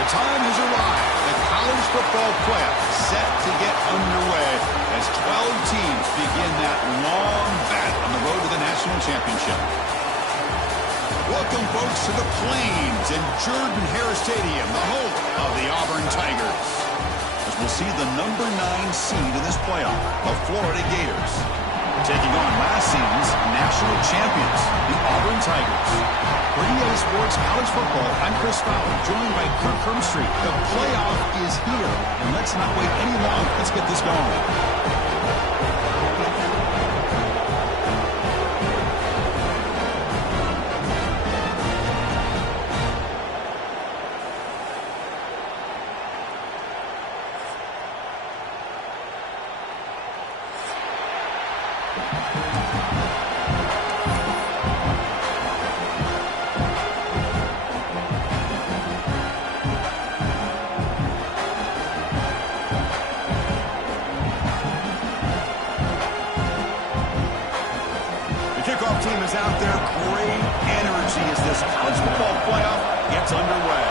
The time has arrived. The college football playoff set to get underway as 12 teams begin that long battle on the road to the national championship. Welcome, folks, to the Plains and Jordan-Hare Stadium, the home of the Auburn Tigers. As we'll see the number 9 seed in this playoff, the Florida Gators, taking on last season's national champions, the Auburn Tigers. For EA Sports College Football, I'm Chris Fowler, joined by Kirk Hermstreet. The playoff is here, and let's not wait any longer. Let's get this going. Kickoff team is out there. Great energy as this college football playoff gets underway.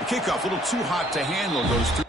The kickoff, a little too hot to handle, goes through.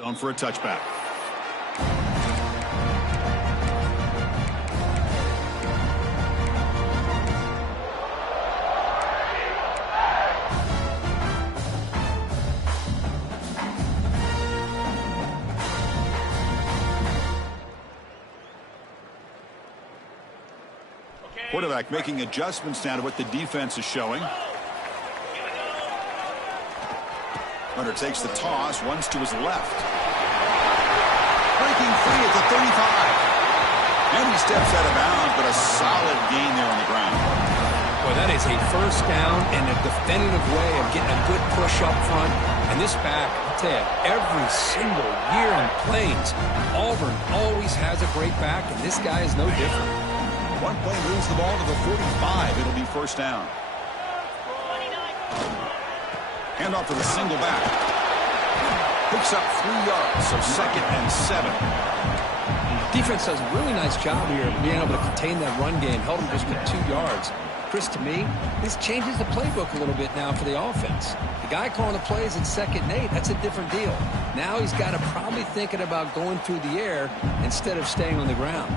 Zone for a touchback. Quarterback making adjustments now to what the defense is showing. Hunter takes the toss, runs to his left. Breaking free at the 35. And he steps out of bounds, but a solid gain there on the ground. Well, that is a first down and a definitive way of getting a good push up front. And this back, I'll tell you, every single year in Plains, Auburn always has a great back, and this guy is no different. One play moves the ball to the 45. It'll be first down. Handoff to the single back. Picks up 3 yards, so 2nd and 7. Defense does a really nice job here of being able to contain that run game, held him just with 2 yards. Chris, to me, this changes the playbook a little bit now for the offense. The guy calling the plays at 2nd and 8, that's a different deal. Now he's got to probably thinking about going through the air instead of staying on the ground.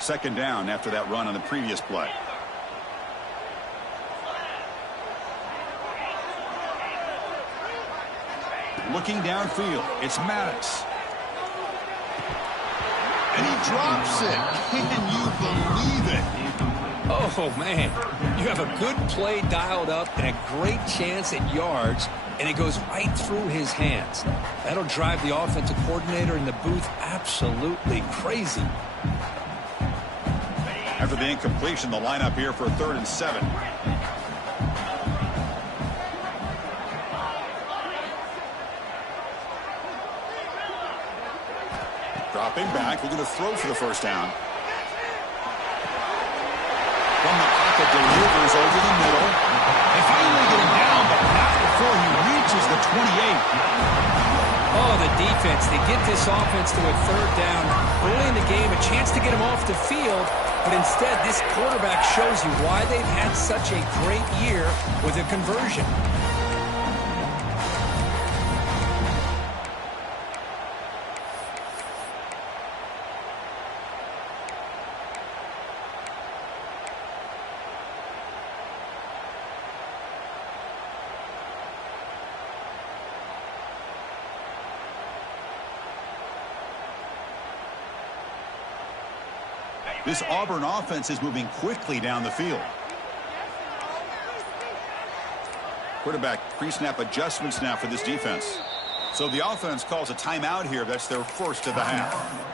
Second down after that run on the previous play. Looking downfield, it's Maddox. And he drops it. Can you believe it? Oh, man. You have a good play dialed up and a great chance at yards, and it goes right through his hands. That'll drive the offensive coordinator in the booth absolutely crazy. After the incompletion, the lineup here for 3rd and 7. Dropping back, looking to throw for the first down. From the pocket, delivers over the middle. They finally get him down, but not before he reaches the 28. Oh, the defense, they get this offense to a 3rd down early in the game, a chance to get him off the field, but instead this quarterback shows you why they've had such a great year with a conversion. This Auburn offense is moving quickly down the field. Quarterback pre-snap adjustments now for this defense. So the offense calls a timeout here. That's their first of the half.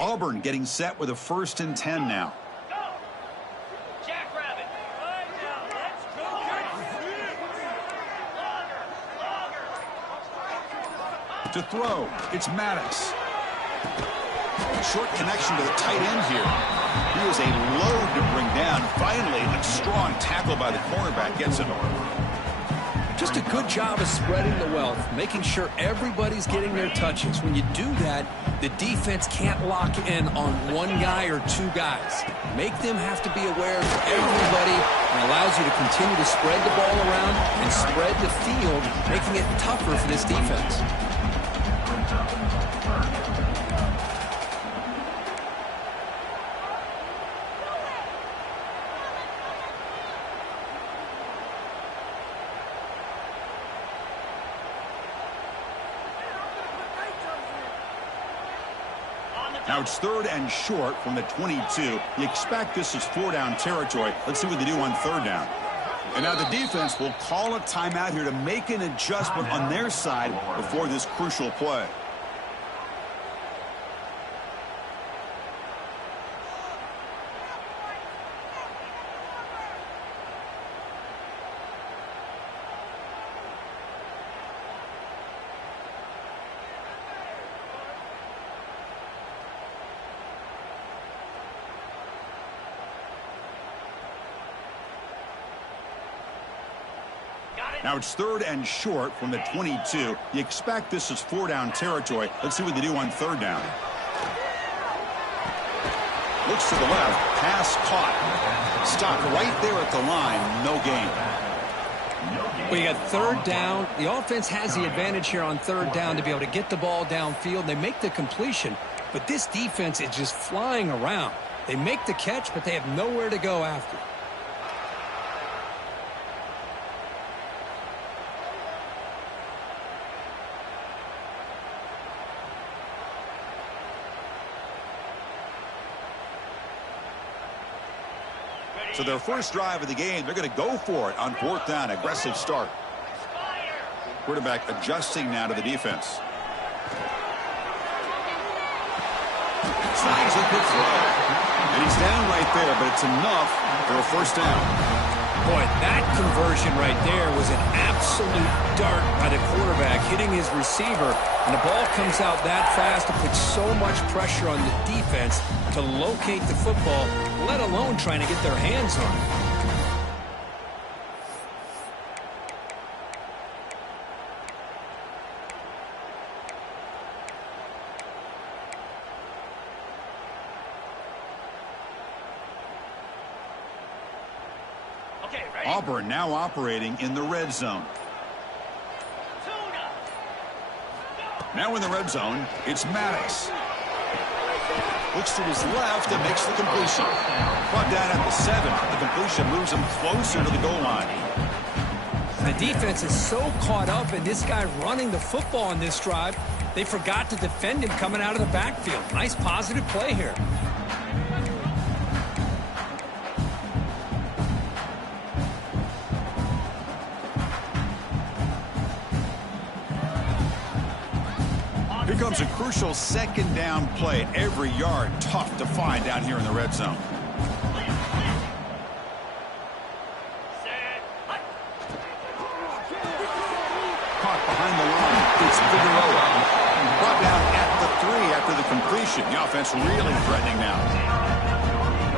Auburn getting set with a 1st and 10 now. To throw, it's Maddox. Short connection to the tight end here. He was a load to bring down. Finally, a strong tackle by the cornerback gets him. Just a good job of spreading the wealth, making sure everybody's getting their touches. When you do that, the defense can't lock in on one guy or 2 guys. Make them have to be aware of everybody, and allows you to continue to spread the ball around and spread the field, making it tougher for this defense. Now it's 3rd and short from the 22. You expect this is 4-down territory. Let's see what they do on 3rd down. And now the defense will call a timeout here to make an adjustment on their side before this crucial play. Now it's 3rd and short from the 22. You expect this is 4-down territory. Let's see what they do on 3rd down. Looks to the left. Pass caught. Stopped right there at the line. No gain. Well, you got 3rd down. The offense has the advantage here on 3rd down to be able to get the ball downfield. They make the completion, but this defense is just flying around. They make the catch, but they have nowhere to go after. So their first drive of the game, they're going to go for it on 4th down. Aggressive start. Quarterback adjusting now to the defense. Slides a good throw. And he's down right there, but it's enough for a 1st down. Boy, that conversion right there was an absolute dart by the quarterback, hitting his receiver, and the ball comes out that fast to put so much pressure on the defense to locate the football, let alone trying to get their hands on it. Auburn now operating in the red zone. Now in the red zone, it's Maddox. Looks to his left and makes the completion. Brought down at the 7. The completion moves him closer to the goal line. The defense is so caught up in this guy running the football on this drive, they forgot to defend him coming out of the backfield. Nice positive play here. Here comes a crucial 2nd down play. Every yard tough to find down here in the red zone. Caught behind the line. It's Figueroa. Brought down at the 3 after the completion. The offense really threatening now.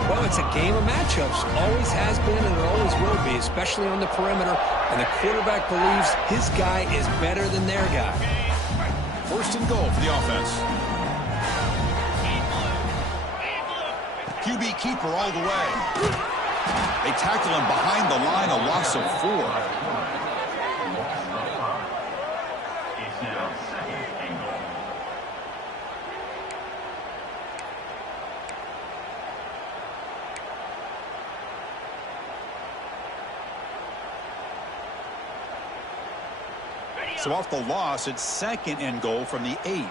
Well, it's a game of matchups. Always has been and it always will be, especially on the perimeter. And the quarterback believes his guy is better than their guy. 1st and goal for the offense. QB keeper all the way. They tackle him behind the line, a loss of 4. So off the loss, it's 2nd and goal from the 8.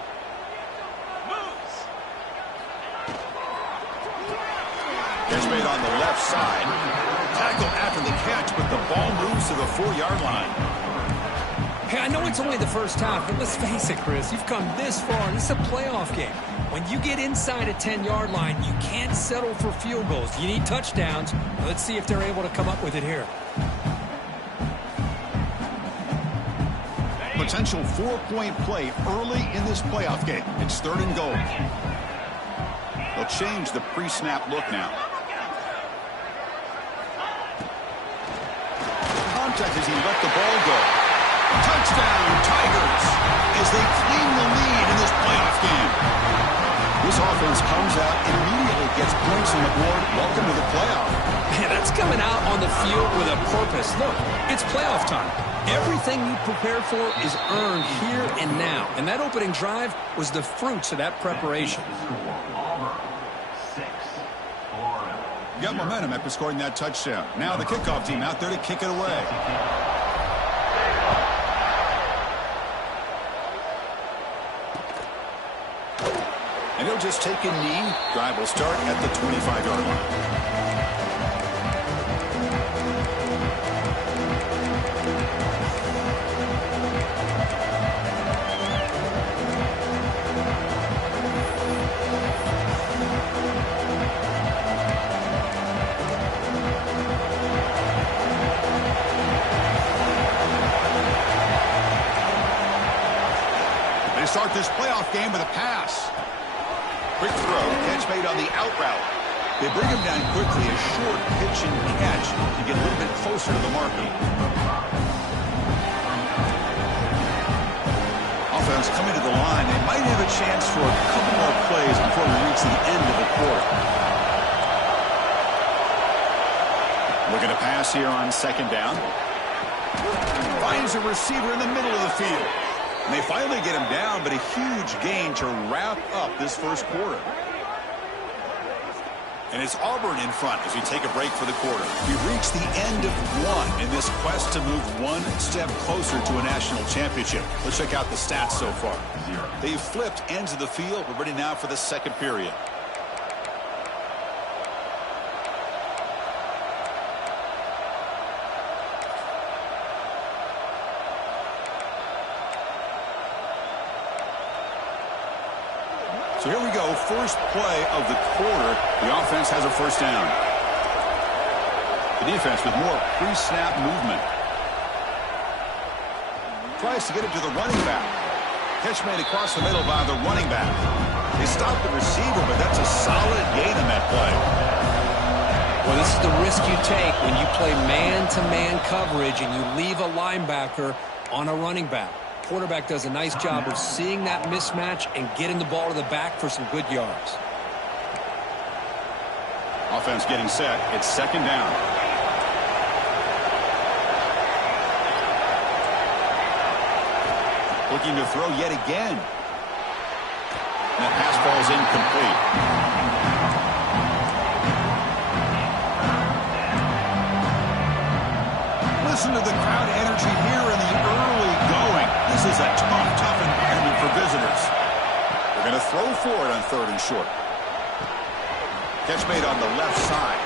Catch made on the left side. Tackle after the catch, but the ball moves to the 4-yard line. Hey, I know it's only the first half, but let's face it, Chris. You've come this far, and it's a playoff game. When you get inside a 10-yard line, you can't settle for field goals. You need touchdowns. Let's see if they're able to come up with it here. Potential 4-point play early in this playoff game. It's 3rd and goal. They'll change the pre-snap look now. Contact as he let the ball go. Touchdown, Tigers, as they clean the lead in this playoff game. This offense comes out immediately, gets points on the board. Welcome to the playoff. Man, that's coming out on the field with a purpose. Look, it's playoff time. Everything you prepared for is earned here and now. And that opening drive was the fruits of that preparation. Got momentum after scoring that touchdown. Now the kickoff team out there to kick it away. And he'll just take a knee. Drive will start at the 25-yard line. Start this playoff game with a pass. Quick throw, catch made on the out route. They bring him down quickly, a short pitch and catch to get a little bit closer to the marker. Offense coming to the line. They might have a chance for a couple more plays before we reach the end of the quarter. Looking to pass here on second down. Finds a receiver in the middle of the field. And they finally get him down, but a huge gain to wrap up this first quarter. And it's Auburn in front as we take a break for the quarter. We've reached the end of one in this quest to move one step closer to a national championship. Let's check out the stats so far. They've flipped ends of the field. We're ready now for the second period. So here we go, first play of the quarter. The offense has a first down. The defense with more pre-snap movement. Tries to get it to the running back. Catch made across the middle by the running back. They stop the receiver, but that's a solid gain in that play. Well, this is the risk you take when you play man-to-man coverage and you leave a linebacker on a running back. Quarterback does a nice job of seeing that mismatch and getting the ball to the back for some good yards. Offense getting set. It's second down. Looking to throw yet again. And that pass ball is incomplete. Listen to the crowd energy here in the early going. This is a tough environment for visitors. They're going to throw for it on third and short. Catch made on the left side.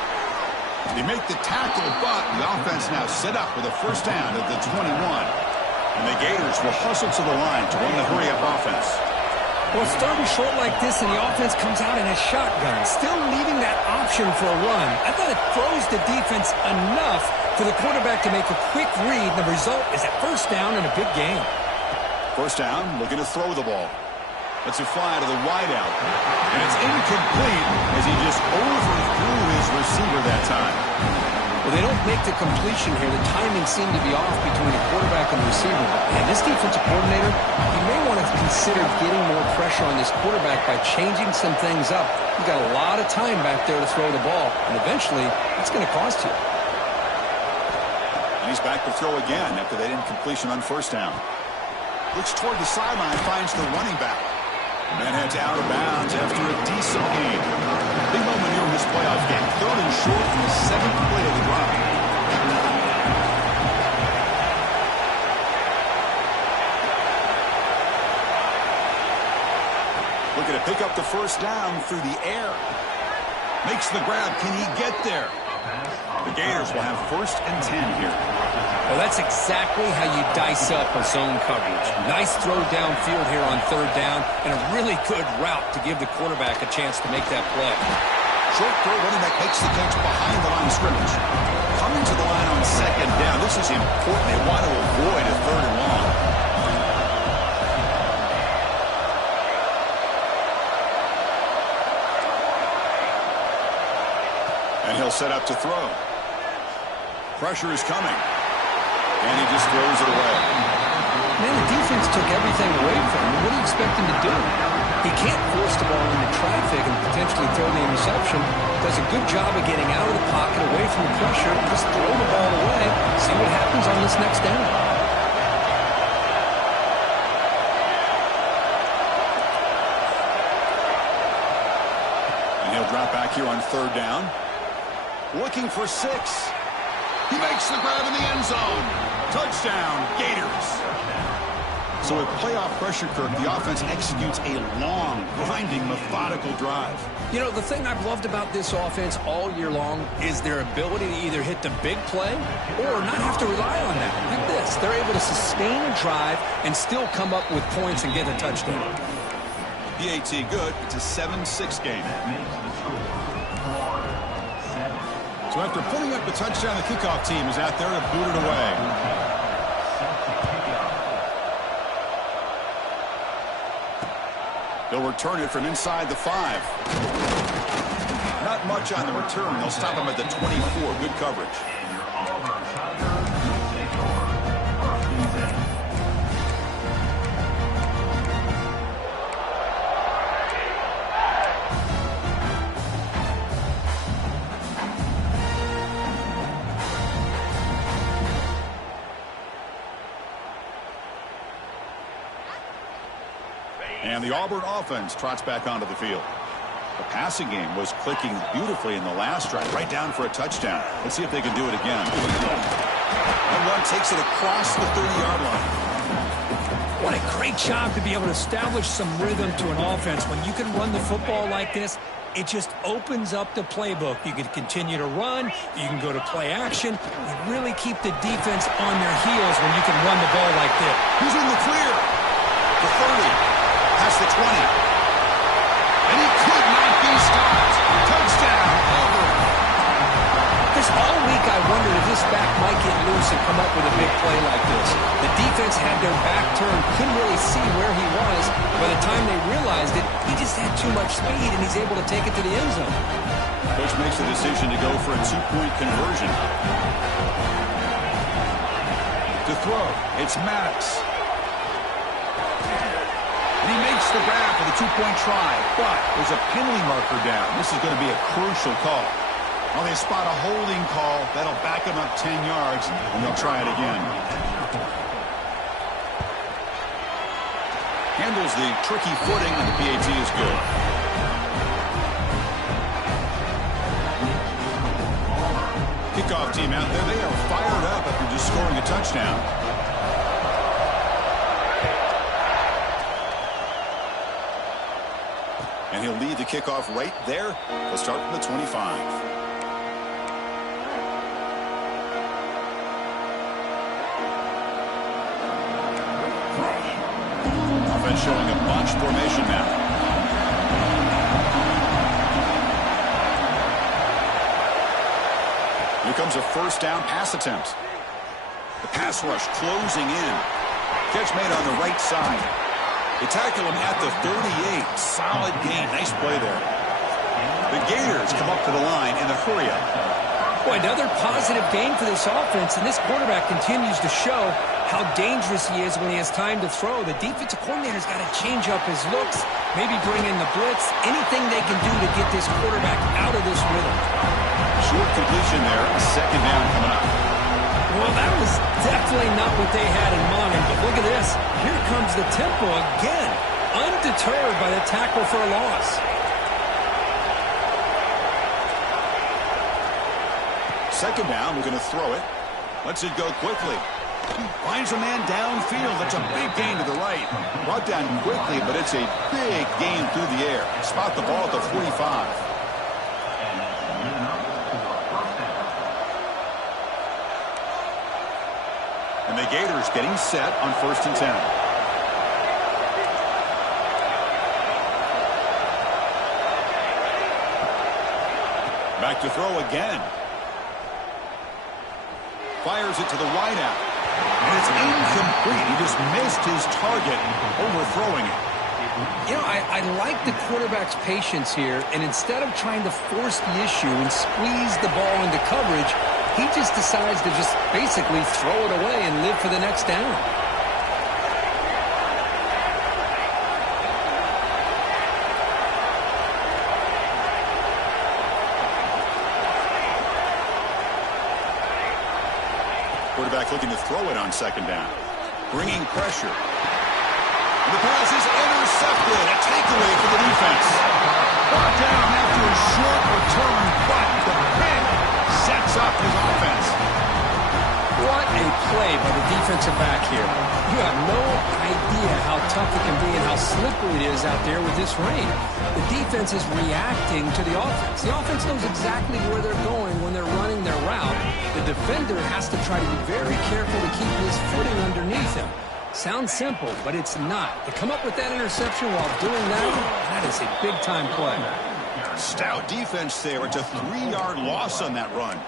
They make the tackle, but the offense now set up with a first down at the 21. And the Gators will hustle to the line to run the hurry-up offense. Well, it's third and short like this, and the offense comes out in a shotgun, still leaving that option for a run. I thought it throws the defense enough for the quarterback to make a quick read. The result is a first down and a big gain. First down, looking to throw the ball. Lets it fly to the wideout. And it's incomplete as he just overthrew his receiver that time. Well, they don't make the completion here. The timing seemed to be off between the quarterback and the receiver. But, man, this defensive coordinator, he may want to consider getting more pressure on this quarterback by changing some things up. You've got a lot of time back there to throw the ball, and eventually it's going to cost you. And he's back to throw again after that incompletion on first down. Looks toward the sideline, finds the running back. Man heads out of bounds after a decent gain. Big moment here in this playoff game. Third and short from the seventh play of the drive. Looking to pick up the first down through the air. Makes the grab. Can he get there? The Gators will have first and 10 here. Well, that's exactly how you dice up a zone coverage. Nice throw downfield here on third down, and a really good route to give the quarterback a chance to make that play. Short throw, running back makes the catch behind the line of scrimmage. Coming to the line on second down. This is important. They want to avoid a third and long. And he'll set up to throw. Pressure is coming. And he just throws it away. Man, the defense took everything away from him. What do you expect him to do? He can't force the ball into traffic and potentially throw the interception. Does a good job of getting out of the pocket, away from the pressure. Just throw the ball away. See what happens on this next down. And he'll drop back here on third down. Looking for 6. He makes the grab in the end zone. Touchdown, Gators. So with playoff pressure, Kirk, the offense executes a long, grinding, methodical drive. You know, the thing I've loved about this offense all year long is their ability to either hit the big play or not have to rely on that. Like this, they're able to sustain a drive and still come up with points and get a touchdown. PAT good. It's a 7-6 game. So after putting up the touchdown, the kickoff team is out there to boot it away. They'll return it from inside the 5. Not much on the return. They'll stop him at the 24. Good coverage. And the Auburn offense trots back onto the field. The passing game was clicking beautifully in the last drive, right down for a touchdown. Let's see if they can do it again. And one takes it across the 30-yard line. What a great job to be able to establish some rhythm to an offense. When you can run the football like this, it just opens up the playbook. You can continue to run. You can go to play action. You really keep the defense on their heels when you can run the ball like this. Who's in the clear? The 30. Past the 20. And he could not be stopped. Touchdown, Auburn. This all week I wondered if this back might get loose and come up with a big play like this. The defense had their back turned, couldn't really see where he was. By the time they realized it, he just had too much speed, and he's able to take it to the end zone. Coach makes the decision to go for a 2-point conversion. To throw, it's Maddox. And he makes the grab for the 2-point try, but there's a penalty marker down. This is going to be a crucial call. Well, they spot a holding call. That'll back them up 10 yards, and they'll try it again. Handles the tricky footing, and the PAT is good. Kickoff team out there. They are fired up after just scoring a touchdown. And he'll lead the kickoff right there. They'll start from the 25. Offense showing a bunch formation now. Here comes a first down pass attempt. The pass rush closing in. Catch made on the right side. They tackle him at the 38. Solid gain. Nice play there. The Gators come up to the line in a hurry-up. Boy, another positive gain for this offense, and this quarterback continues to show how dangerous he is when he has time to throw. The defensive coordinator's got to change up his looks, maybe bring in the blitz, anything they can do to get this quarterback out of this rhythm. Short completion there. Second down coming up. Well, that was definitely not what they had in mind, but look at this. Here comes the tempo again, undeterred by the tackle for a loss. Second down, we're going to throw it. Lets it go quickly. Finds a man downfield. That's a big gain to the right. Brought down quickly, but it's a big gain through the air. Spot the ball at the 45. And the Gators getting set on 1st and 10. Back to throw again. Fires it to the wideout. And it's incomplete. He just missed his target, overthrowing it. You know, I like the quarterback's patience here, and instead of trying to force the issue and squeeze the ball into coverage, he just decides to just basically throw it away and live for the next down. Quarterback looking to throw it on second down. Bringing pressure. And the pass is intercepted. A takeaway for the defense. Brought down after a short return, but the pick sets up his offense. What a play by the defensive back here. You have no idea how tough it can be and how slippery it is out there with this rain. The defense is reacting to the offense. The offense knows exactly where they're going when they're running their route. The defender has to try to be very careful to keep his footing underneath him. Sounds simple, but it's not. To come up with that interception while doing that, that is a big-time play. Stout defense there. It's a 3-yard loss on that run.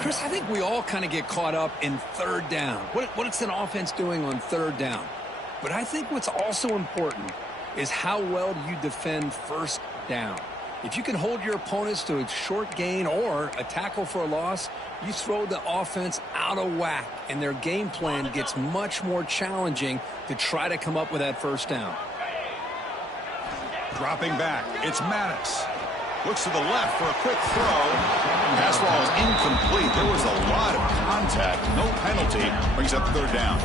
Chris, I think we all kind of get caught up in third down. What's an offense doing on third down? But I think what's also important is how well do you defend first down. If you can hold your opponents to a short gain or a tackle for a loss, you throw the offense out of whack, and their game plan gets much more challenging to try to come up with that first down. Dropping back, it's Maddox. Looks to the left for a quick throw. Pass ball is incomplete. There was a lot of contact. No penalty. Brings up third down.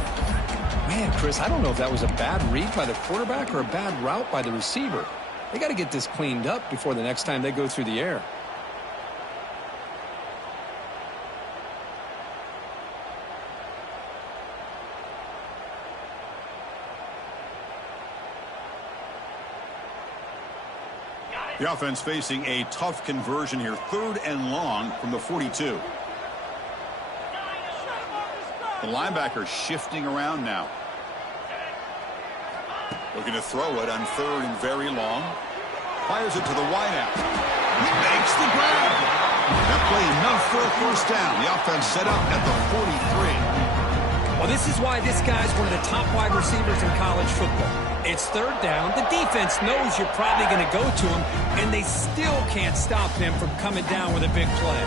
Man, Chris, I don't know if that was a bad read by the quarterback or a bad route by the receiver. They got to get this cleaned up before the next time they go through the air. The offense facing a tough conversion here. 3rd and long from the 42. The linebacker shifting around now. Looking to throw it on 3rd and very long. Fires it to the wideout. He makes the grab. That play enough for a first down. The offense set up at the 43. Well, this is why this guy's one of the top wide receivers in college football. It's third down. The defense knows you're probably going to go to him, and they still can't stop him from coming down with a big play.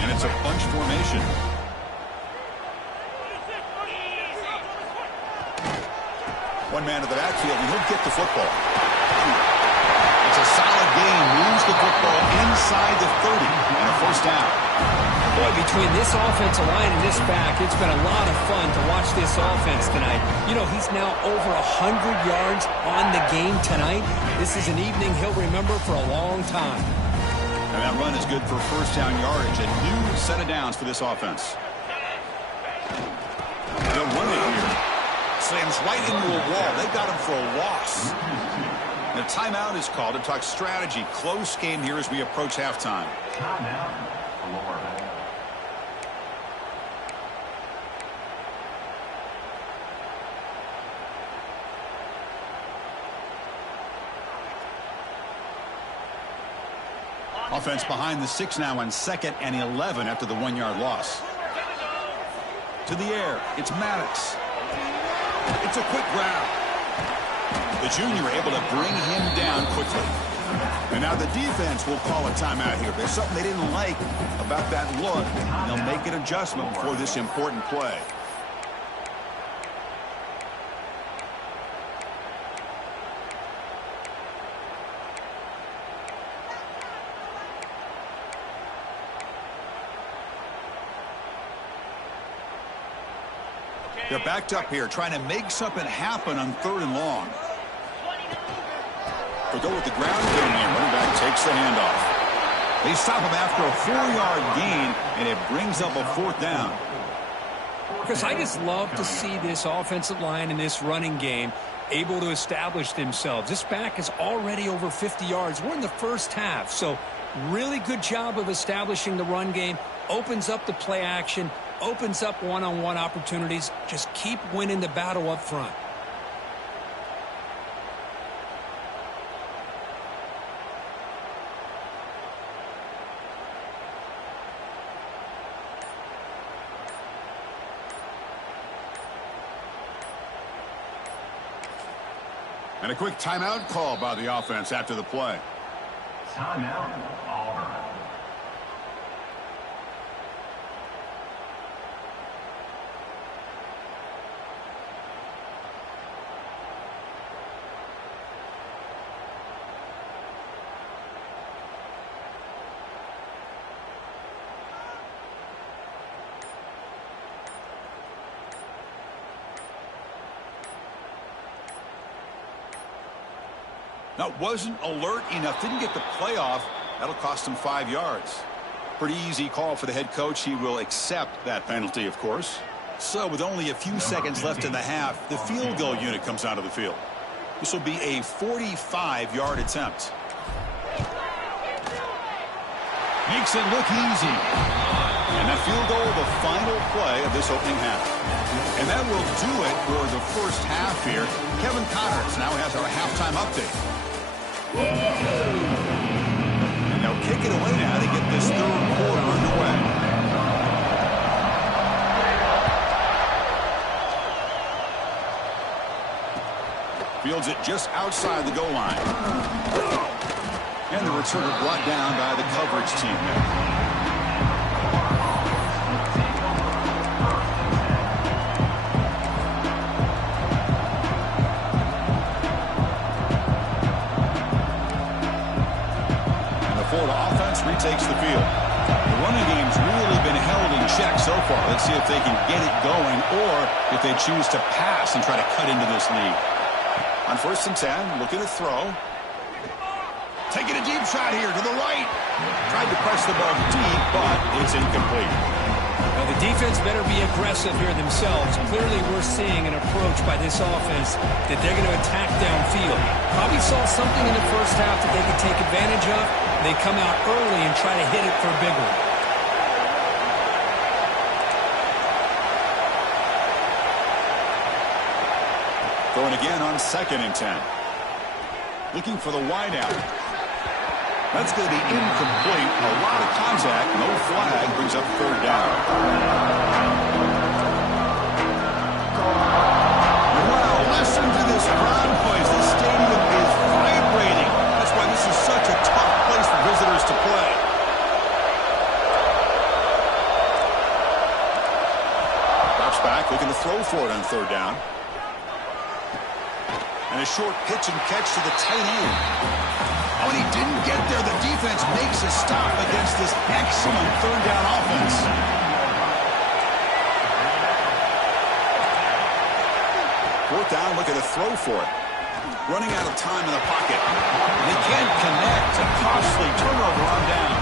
And it's a bunch formation. One man to the backfield, and he'll get the football. It's a solid gain. Moves the football inside the 30 and a first down. Boy, between this offensive line and this back, it's been a lot of fun to watch this offense tonight. You know, he's now over 100 yards on the game tonight. This is an evening he'll remember for a long time. And that run is good for first down yardage. A new set of downs for this offense. They'll run it here. Slams right into a wall. They got him for a loss. The timeout is called to talk strategy. Close game here as we approach halftime. Offense behind the 6 now on 2nd and 11 after the 1-yard loss. To the air, it's Maddox. It's a quick grab. The junior able to bring him down quickly. And now the defense will call a timeout here. There's something they didn't like about that look. They'll make an adjustment before this important play. They're backed up here, trying to make something happen on 3rd and long. They'll go with the ground game here. Running back takes the handoff. They stop him after a 4-yard gain, and it brings up a 4th down. Chris, I just love to see this offensive line and this running game able to establish themselves. This back is already over 50 yards. We're in the first half, so really good job of establishing the run game. Opens up the play action. Opens up one-on-one opportunities. Just keep winning the battle up front. And a quick timeout call by the offense after the play. Timeout, Auburn. Now, wasn't alert enough. Didn't get the play off. That'll cost him 5 yards. Pretty easy call for the head coach. He will accept that penalty, of course. So with only a few seconds left in the half, the field goal unit comes out of the field. This will be a 45-yard attempt. Makes it look easy. And that field goal, the final play of this opening half. And that will do it for the first half here. Kevin Connors now has our halftime update. And they'll kick it away now to get this third quarter underway. Fields it just outside the goal line. And the returner brought down by the coverage team there. Retakes the field. The running game's really been held in check so far. Let's see if they can get it going or if they choose to pass and try to cut into this lead. On 1st and 10, looking to throw. Taking a deep shot here to the right. Tried to press the ball deep, but it's incomplete. Well, the defense better be aggressive here themselves. Clearly, we're seeing an approach by this offense that they're going to attack downfield. Probably saw something in the first half that they could take advantage of. They come out early and try to hit it for a big one. Going again on 2nd and 10. Looking for the wide out. That's going to be incomplete. A lot of contact. No flag. Brings up 3rd down. Wow, listen to this crowd noise. This stadium is vibrating. That's why this is such a tough place for visitors to play. Drops back, looking to throw for it on 3rd down. And a short pitch and catch to the tight end. Oh, and he didn't get there. The defense makes a stop against this excellent 3rd down offense. 4th down, looking to throw for it. Running out of time in the pocket. They can't connect. A costly turnover on downs.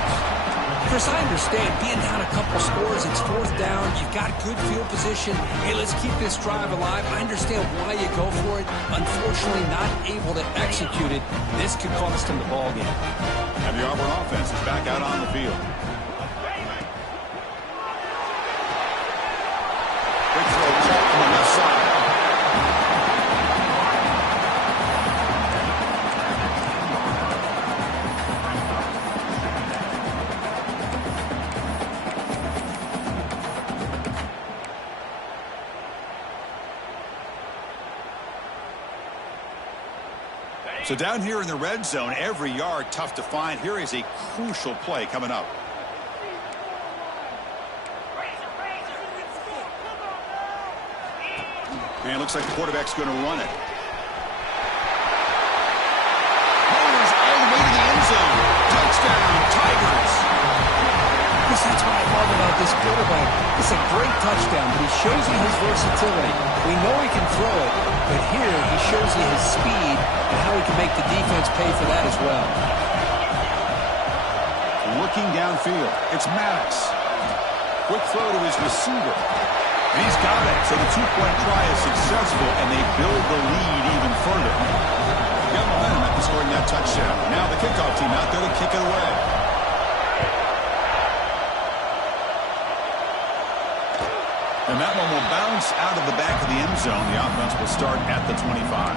Chris, I understand being down a couple scores, it's 4th down, you've got good field position. Hey, let's keep this drive alive. I understand why you go for it. Unfortunately, not able to execute it. This could cost him the ball game. And the Auburn offense is back out on the field. Big throw caught from the left side. So down here in the red zone, every yard tough to find. Here is a crucial play coming up. And it looks like the quarterback's going to run it. Motors all the way to the end zone. Touchdown, Tigers. That's what I love about this quarterback. It's a great touchdown, but he shows you his versatility. We know he can throw it, but here he shows you his speed and how he can make the defense pay for that as well. Looking downfield, it's Maddox. Quick throw to his receiver. And he's got it. So the two-point try is successful, and they build the lead even further. Got momentum after scoring that touchdown. Now the kickoff team out there to kick it away. And that one will bounce out of the back of the end zone. The offense will start at the 25.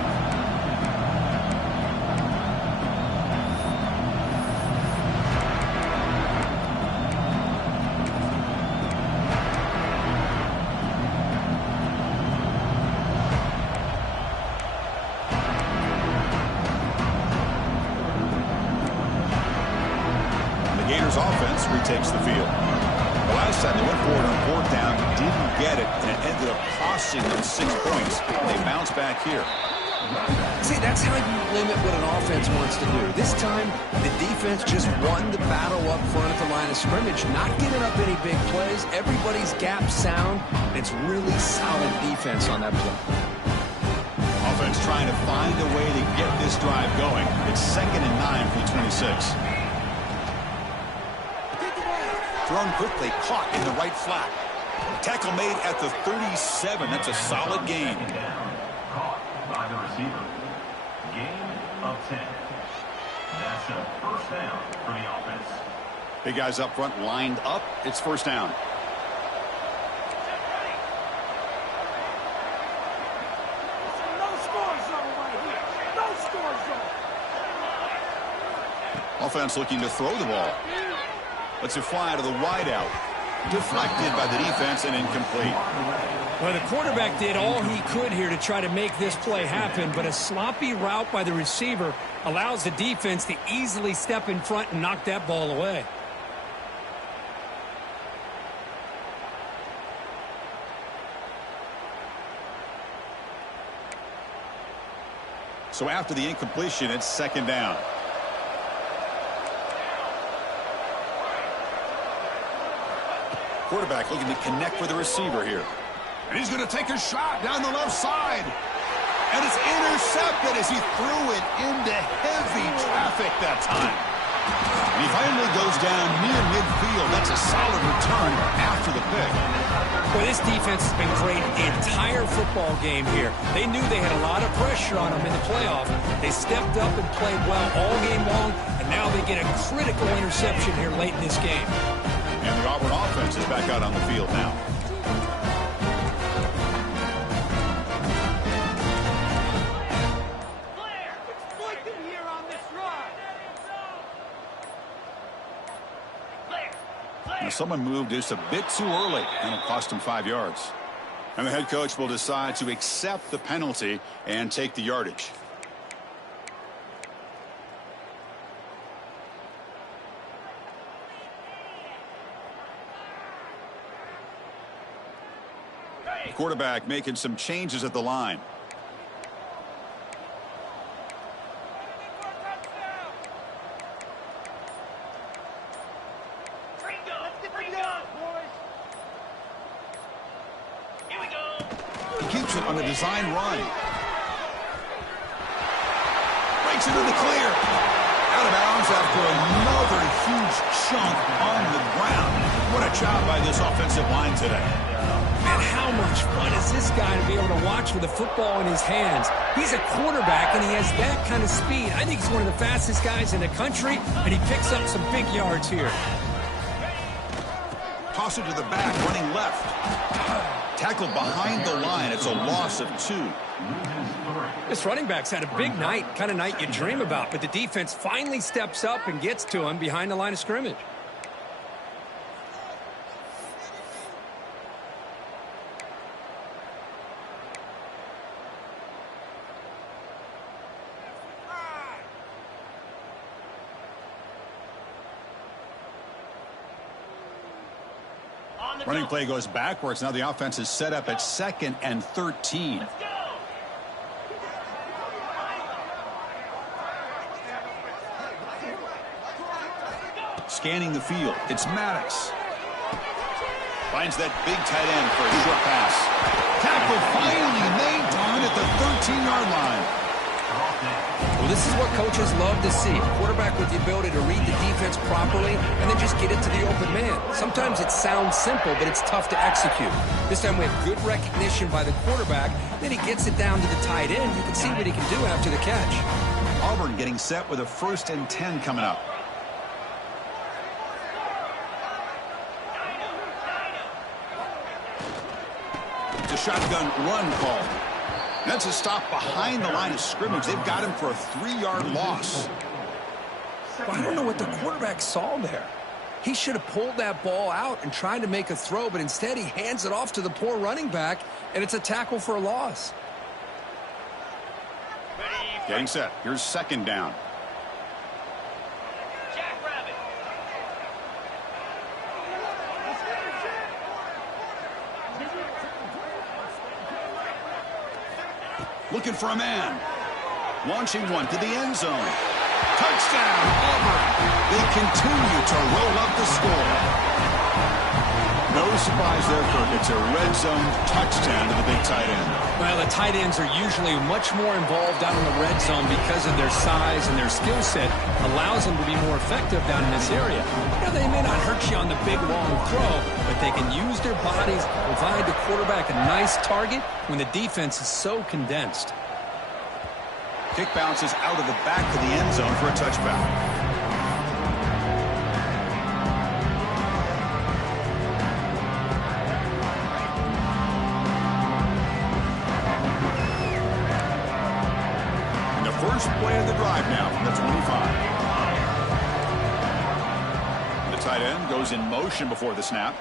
The Gators offense retakes the field. The last time they went for it on 4th down, didn't get it, and it ended up costing them 6 points. They bounce back here. See, that's how you limit what an offense wants to do. This time, the defense just won the battle up front at the line of scrimmage, not giving up any big plays. Everybody's gap sound, and it's really solid defense on that play. Offense trying to find a way to get this drive going. It's 2nd and 9 from the 26. Thrown quickly, caught in the right flat. Tackle made at the 37. That's a solid gain. Caught by the receiver. Gain of 10. That's a first down for the offense. Big guys up front lined up. It's first down. Offense looking to throw the ball. Lets it fly to the wideout. Deflected by the defense and incomplete. Well, the quarterback did all he could here to try to make this play happen, but a sloppy route by the receiver allows the defense to easily step in front and knock that ball away. So after the incompletion, it's second down. Quarterback looking to connect with the receiver here. And he's going to take a shot down the left side. And it's intercepted as he threw it into heavy traffic that time. And he finally goes down near midfield. That's a solid return after the pick. Well, this defense has been great the entire football game here. They knew they had a lot of pressure on them in the playoff. They stepped up and played well all game long, and now they get a critical interception here late in this game. And the Auburn offense is back out on the field now. Now someone moved just a bit too early, and it'll cost him 5 yards. And the head coach will decide to accept the penalty and take the yardage. Quarterback making some changes at the line. He keeps it on the design run. Breaks into the clear. Out of bounds after another huge chunk on the ground. What a job by this offensive line today. Man, how much fun is this guy to be able to watch with the football in his hands? He's a quarterback, and he has that kind of speed. I think he's one of the fastest guys in the country, and he picks up some big yards here. Toss it to the back, running left. Tackled behind the line. It's a loss of 2. This running back's had a big night, kind of night you dream about, but the defense finally steps up and gets to him behind the line of scrimmage. Running play goes backwards. Now the offense is set up at 2nd and 13. Scanning the field. It's Maddox. Finds that big tight end for a short pass. Tackle finally made down at the 13-yard line. Well, this is what coaches love to see. A quarterback with the ability to read the defense properly and then just get it to the open man. Sometimes it sounds simple, but it's tough to execute. This time we have good recognition by the quarterback. Then he gets it down to the tight end. You can see what he can do after the catch. Auburn getting set with a 1st and 10 coming up. It's a shotgun run call. That's a stop behind the line of scrimmage. They've got him for a 3-yard loss. Well, I don't know what the quarterback saw there. He should have pulled that ball out and tried to make a throw, but instead he hands it off to the poor running back, and it's a tackle for a loss. Getting set. Here's 2nd down. Looking for a man. Launching one to the end zone. Touchdown, Auburn. They continue to roll up the score. No surprise there, Kirk. It's a red zone touchdown to the big tight end. Well, the tight ends are usually much more involved down in the red zone because of their size and their skill set allows them to be more effective down in this area. You know, they may not hurt you on the big, long throw, but they can use their bodies, provide the quarterback a nice target when the defense is so condensed. Kick bounces out of the back of the end zone for a touchback. First play of the drive now from the 25. The tight end goes in motion before the snap.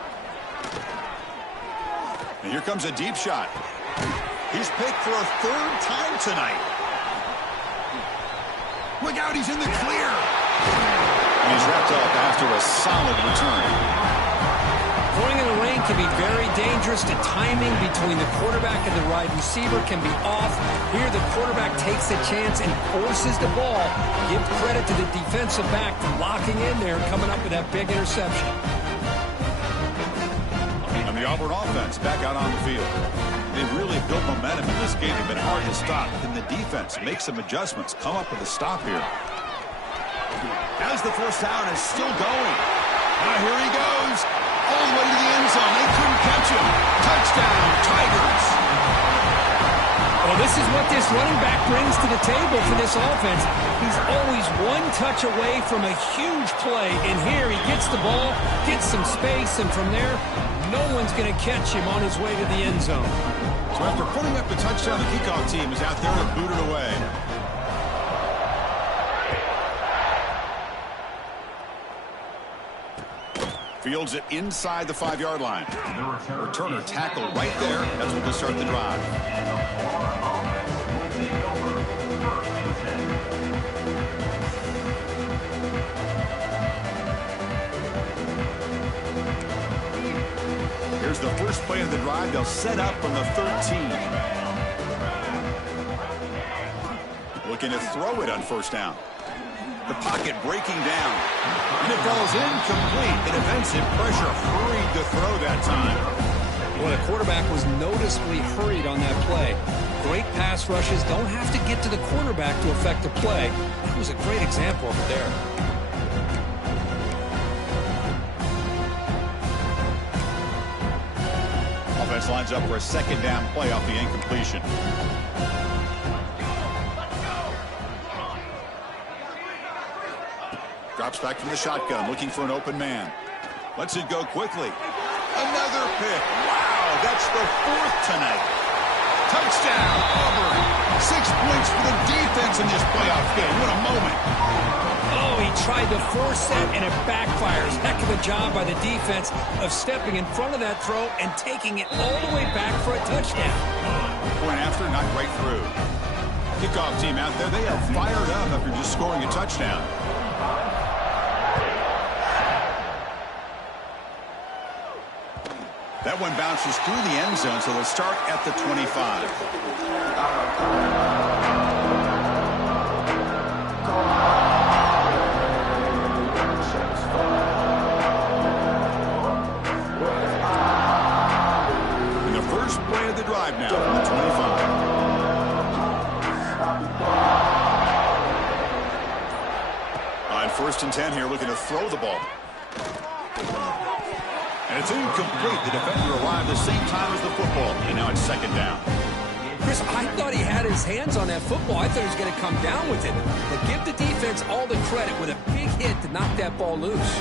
And here comes a deep shot. He's picked for a third time tonight. Look out, he's in the clear. And he's wrapped up after a solid return. Throwing in the rain can be very dangerous. The timing between the quarterback and the wide receiver can be off. Here the quarterback takes a chance and forces the ball. Give credit to the defensive back for locking in there and coming up with that big interception. And the Auburn offense back out on the field. They've really built momentum in this game. They've been hard to stop. Can the defense make some adjustments, come up with a stop here? As the first down is still going. Now here he goes. All the way to the end zone. They couldn't catch him. Touchdown, Tigers. Well, this is what this running back brings to the table for this offense. He's always one touch away from a huge play. And here he gets the ball, gets some space, and from there, no one's going to catch him on his way to the end zone. So after putting up the touchdown, the kickoff team is out there to boot it away. Fields it inside the 5-yard line. Returner tackle right there. That's what will start the drive. Here's the first play of the drive. They'll set up from the 13. Looking to throw it on first down. The pocket breaking down. And it falls incomplete. The defensive pressure hurried to throw that time. Well, the quarterback was noticeably hurried on that play. Great pass rushes don't have to get to the quarterback to affect the play. That was a great example of it there. Offense lines up for a second down play off the incompletion. Drops back from the shotgun, looking for an open man. Lets it go quickly. Another pick. Wow, that's the fourth tonight. Touchdown, Auburn. 6 points for the defense in this playoff game. What a moment. Oh, he tried to force that, and it backfires. Heck of a job by the defense of stepping in front of that throw and taking it all the way back for a touchdown. Point after, not right through. Kickoff team out there, they are fired up after just scoring a touchdown. That one bounces through the end zone, so they'll start at the 25. And the first play of the drive now from the 25. On first and 10 here, looking to throw the ball. And it's incomplete. The defender arrived the same time as the football. And now it's second down. Chris, I thought he had his hands on that football. I thought he was going to come down with it. But give the defense all the credit with a big hit to knock that ball loose.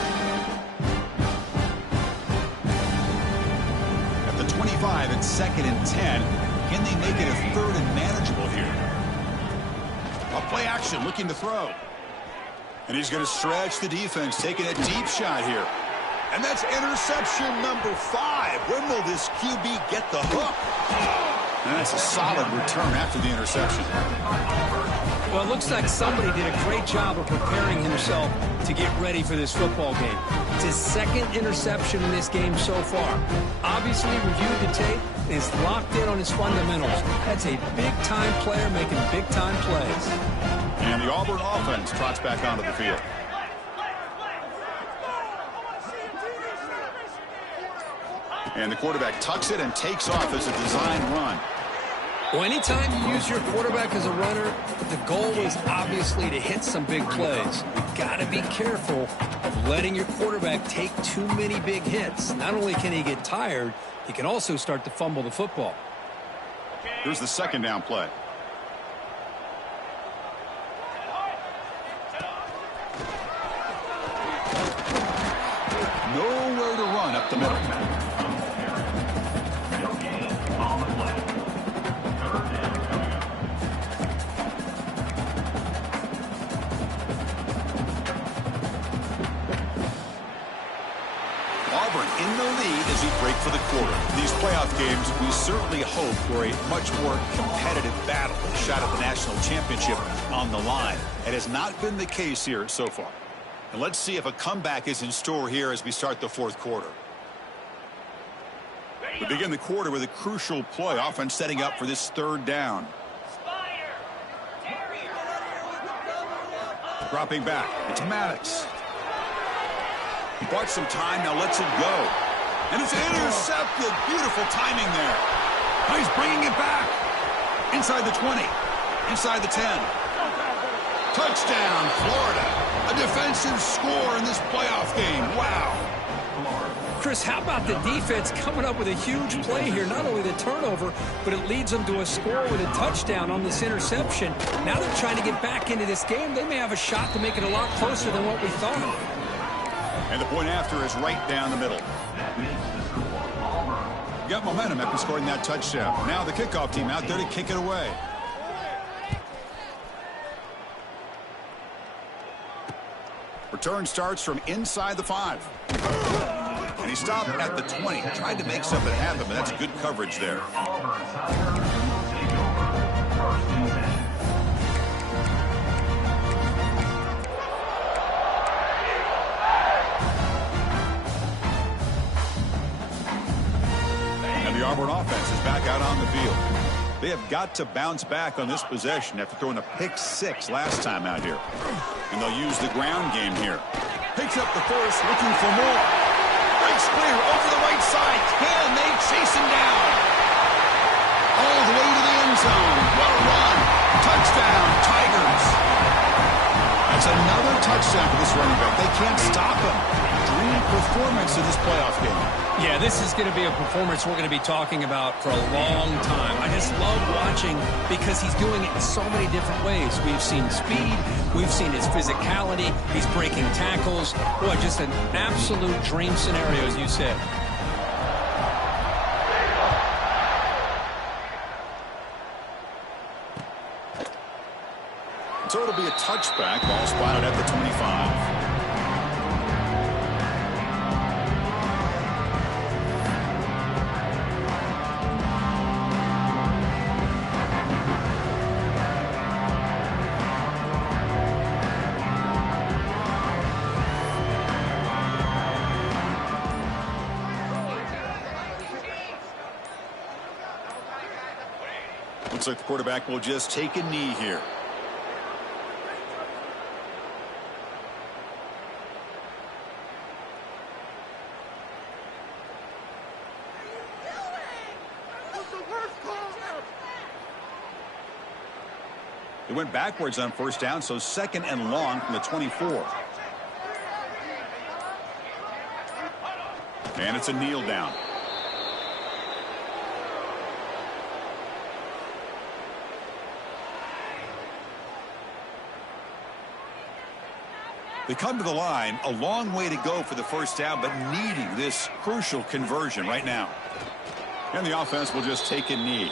At the 25, it's second and 10. Can they make it a third and manageable here? A play action, looking to throw. And he's going to stretch the defense, taking a deep shot here. And that's interception number 5. When will this QB get the hook? And that's a solid return after the interception. Well, it looks like somebody did a great job of preparing himself to get ready for this football game. It's his second interception in this game so far. Obviously reviewed the tape and is locked in on his fundamentals. That's a big-time player making big-time plays. And the Auburn offense trots back onto the field. And the quarterback tucks it and takes off as a design run. Well, anytime you use your quarterback as a runner, the goal is obviously to hit some big plays. You've got to be careful of letting your quarterback take too many big hits. Not only can he get tired, he can also start to fumble the football. Here's the second down play. Nowhere to run up the middle. No gain on the play. Third down coming up. Auburn in the lead as we break for the quarter. These playoff games, we certainly hope for a much more competitive battle. A shot at the national championship on the line. It has not been the case here so far. And let's see if a comeback is in store here as we start the fourth quarter. We begin the quarter with a crucial play. Offense setting up for this third down. Dropping back. It's Maddox. He bought some time, now lets it go. And it's intercepted. Beautiful timing there. Now he's bringing it back. Inside the 20. Inside the 10. Touchdown, Florida. A defensive score in this playoff game. Wow. Chris, how about the defense coming up with a huge play here? Not only the turnover, but it leads them to a score with a touchdown on this interception. Now they're trying to get back into this game. They may have a shot to make it a lot closer than what we thought. And the point after is right down the middle. That makes the score Auburn. Got momentum after scoring that touchdown. Now the kickoff team out there to kick it away. Return starts from inside the 5. And he stopped at the 20. Tried to make something happen, but that's good coverage there. Auburn Tigers take over. First and 10. And the Auburn offense is back out on the field. They have got to bounce back on this possession after throwing a pick-6 last time out here. And they'll use the ground game here. Picks up the first, looking for more. Breaks clear over the right side. Can they chase him down? All the way to the end zone. What a run. Touchdown, Tigers. That's another touchdown for this running back. They can't stop him. Dream performance in this playoff game. Yeah, this is going to be a performance we're going to be talking about for a long time. I just love watching because he's doing it in so many different ways. We've seen speed. We've seen his physicality. He's breaking tackles. Boy, just an absolute dream scenario, as you said. So it'll be a touchback. Ball spotted at the 25. Looks like the quarterback will just take a knee here. It went backwards on first down, so second and long from the 24. And it's a kneel down. They come to the line, a long way to go for the first down, but needing this crucial conversion right now. And the offense will just take a knee.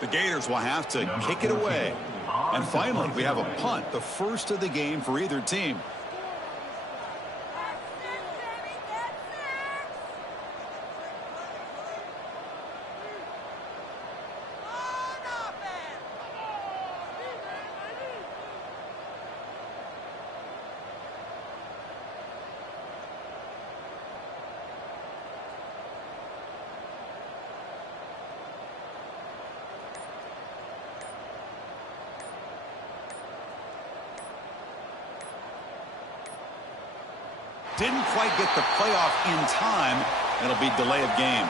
The Gators will have to kick it away. And finally, we have a punt, the first of the game for either team. didn't quite get the playoff in time. It'll be delay of game.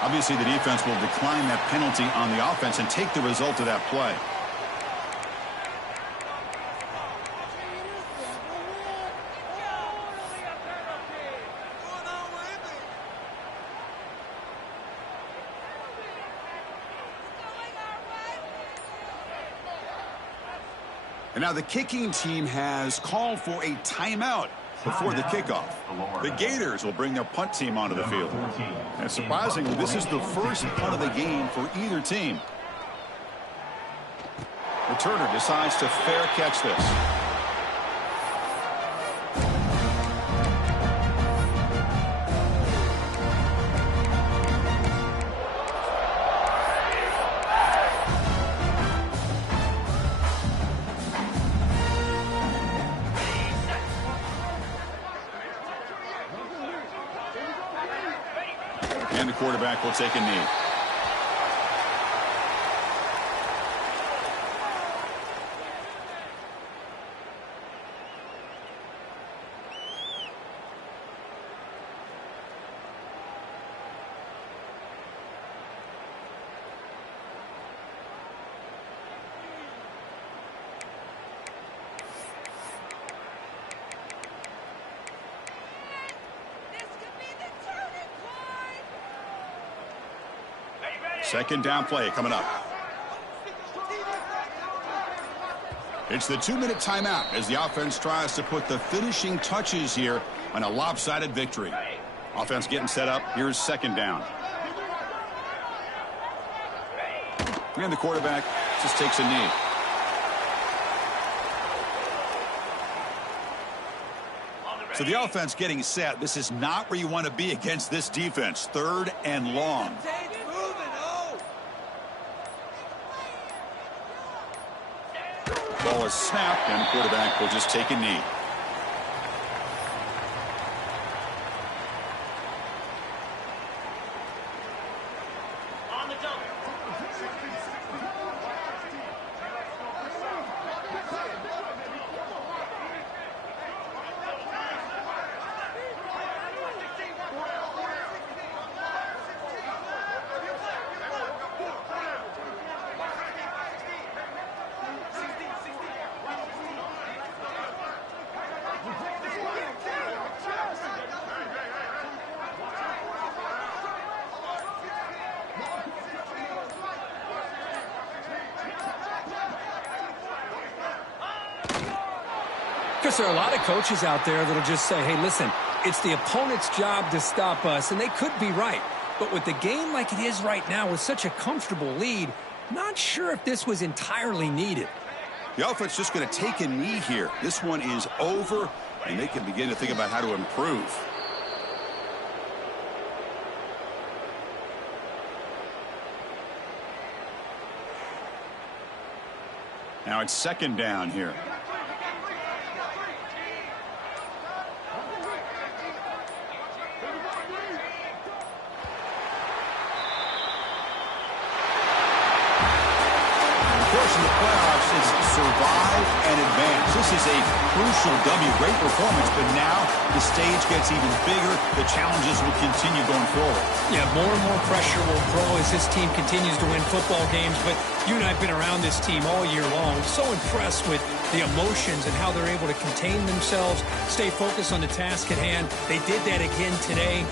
Obviously, the defense will decline that penalty on the offense and take the result of that play. And now the kicking team has called for a timeout before the kickoff. The Gators will bring their punt team onto the field. And surprisingly, this is the first punt of the game for either team. Returner decides to fair catch this. And the quarterback will take a knee. Second down play coming up. It's the 2-minute timeout as the offense tries to put the finishing touches here on a lopsided victory. Offense getting set up. Here's second down. And the quarterback just takes a knee. So the offense getting set. This is not where you want to be against this defense. Third and long. Ball is snapped, and the quarterback will just take a knee. Because there are a lot of coaches out there that'll just say, hey, listen, it's the opponent's job to stop us, and they could be right. But with the game like it is right now with such a comfortable lead, not sure if this was entirely needed. The offense just going to take a knee here. This one is over, and they can begin to think about how to improve. Now it's second down here. In the playoffs, it's survive and advance. This is a crucial W. Great performance, but now the stage gets even bigger. The challenges will continue going forward. Yeah, more and more pressure will grow as this team continues to win football games. But you and I have been around this team all year long. So impressed with the emotions and how they're able to contain themselves, stay focused on the task at hand. They did that again today.